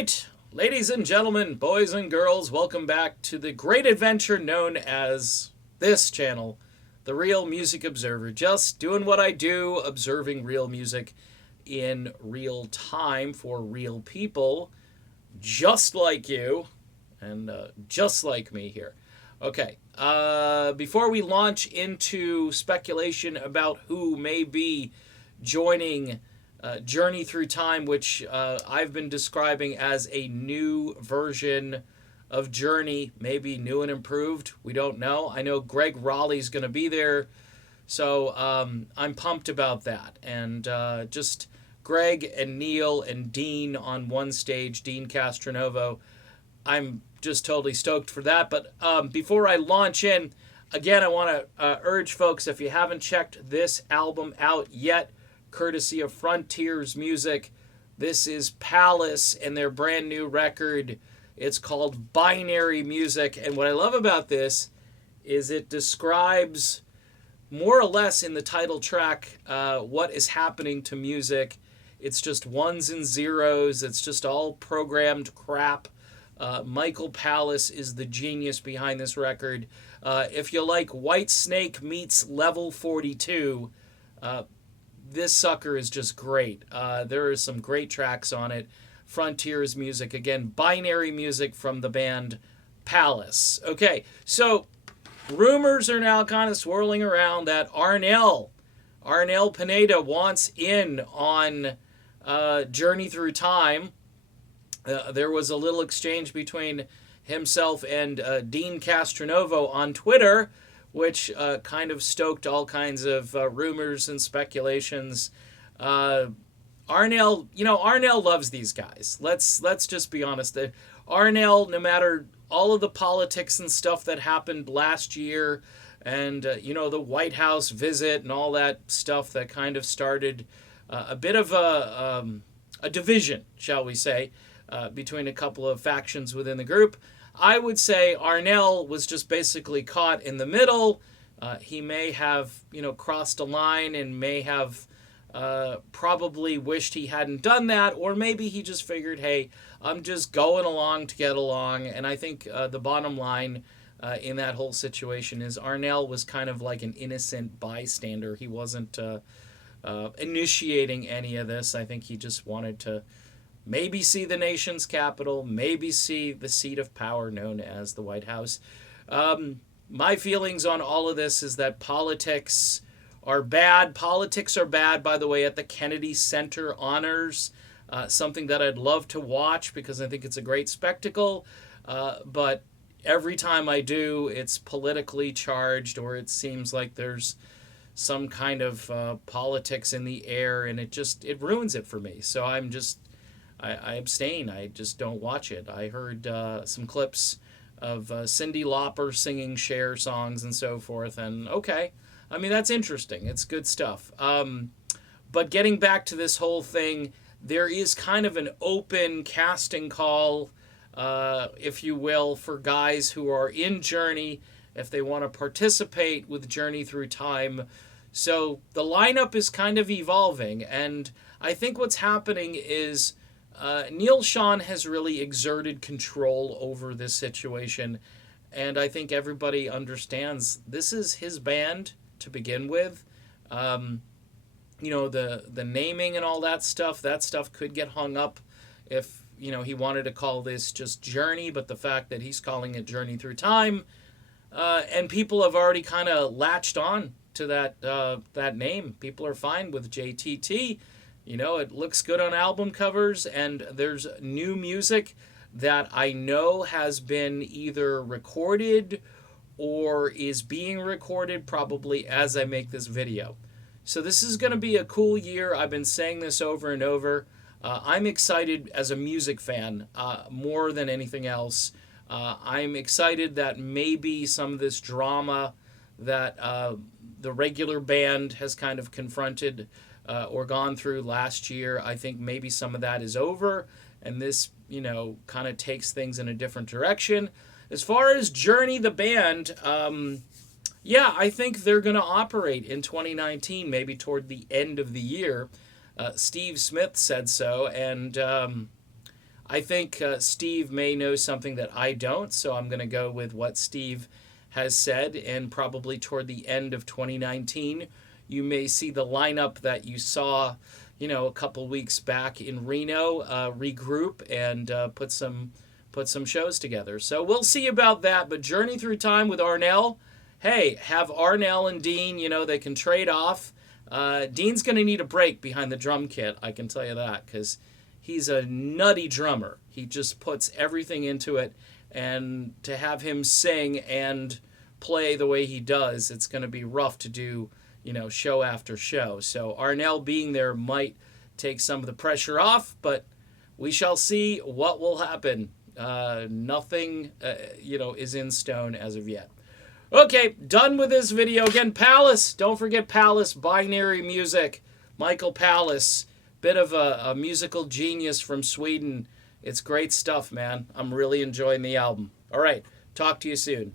right, ladies and gentlemen, boys and girls, welcome back to the great adventure known as this channel, The Real Music Observer. Just doing what I do, observing real music in real time for real people, just like you, and just like me here. Okay, before we launch into speculation about who may be joining Journey Through Time, which I've been describing as a new version of Journey, maybe new and improved. We don't know. I know Greg Raleigh's going to be there, so I'm pumped about that. And just Greg and Neil and Dean on one stage, Dean Castronovo. I'm just totally stoked for that. But before I launch in, again, I want to urge folks, if you haven't checked this album out yet, courtesy of Frontiers Music, this is Palace and their brand new record. It's called Binary Music. And what I love about this is it describes more or less in the title track what is happening to music. It's just ones and zeros. It's just all programmed crap. Michael Palace is the genius behind this record. If you like White Snake meets Level 42, this sucker is just great. There are some great tracks on it. Frontiers Music, again, Binary Music from the band Palace. Okay, so rumors are now kind of swirling around that Arnel Pineda wants in on Journey Through Time. There was a little exchange between himself and Dean Castronovo on Twitter, which kind of stoked all kinds of rumors and speculations. Arnel loves these guys. Let's just be honest. Arnel, no matter all of the politics and stuff that happened last year, and the White House visit and all that stuff that kind of started a bit of a division, shall we say, between a couple of factions within the group. I would say Arnel was just basically caught in the middle. He may have, crossed a line and may have probably wished he hadn't done that, or maybe he just figured, hey, I'm just going along to get along. And I think the bottom line in that whole situation is Arnel was kind of like an innocent bystander. He wasn't initiating any of this. I think he just wanted to maybe see the nation's capital, maybe see the seat of power known as the White House. My feelings on all of this is that politics are bad. Politics are bad, by the way, at the Kennedy Center honors, something that I'd love to watch because I think it's a great spectacle. But every time I do, it's politically charged, or it seems like there's some kind of politics in the air, and it ruins it for me. So I abstain. I just don't watch it. I heard some clips of Cyndi Lauper singing Cher songs and so forth, and okay. I mean, that's interesting. It's good stuff. But getting back to this whole thing, there is kind of an open casting call, if you will, for guys who are in Journey, if they want to participate with Journey Through Time. So the lineup is kind of evolving, and I think what's happening is Neil Sean has really exerted control over this situation, and I think everybody understands this is his band to begin with. The naming and all that stuff could get hung up if, he wanted to call this just Journey, but the fact that he's calling it Journey Through Time, and people have already kind of latched on to that name. People are fine with JTT. It looks good on album covers, and there's new music that I know has been either recorded or is being recorded probably as I make this video. So this is going to be a cool year. I've been saying this over and over. I'm excited as a music fan more than anything else. I'm excited that maybe some of this drama that the regular band has kind of confronted or gone through last year, I think maybe some of that is over, and this, kind of takes things in a different direction. As far as Journey, the band, I think they're going to operate in 2019, maybe toward the end of the year. Steve Smith said so, and I think Steve may know something that I don't, so I'm going to go with what Steve has said, and probably toward the end of 2019, you may see the lineup that you saw, a couple weeks back in Reno, regroup and put some shows together. So we'll see about that. But Journey Through Time with Arnel, hey, have Arnel and Dean, they can trade off. Dean's going to need a break behind the drum kit, I can tell you that, because he's a nutty drummer. He just puts everything into it, and to have him sing and play the way he does, it's going to be rough to do, show after show. So Arnel being there might take some of the pressure off, but we shall see what will happen. Nothing, is in stone as of yet. Okay, done with this video. Again, Palace. Don't forget Palace, Binary Music. Michael Palace, bit of a musical genius from Sweden. It's great stuff, man. I'm really enjoying the album. All right, talk to you soon.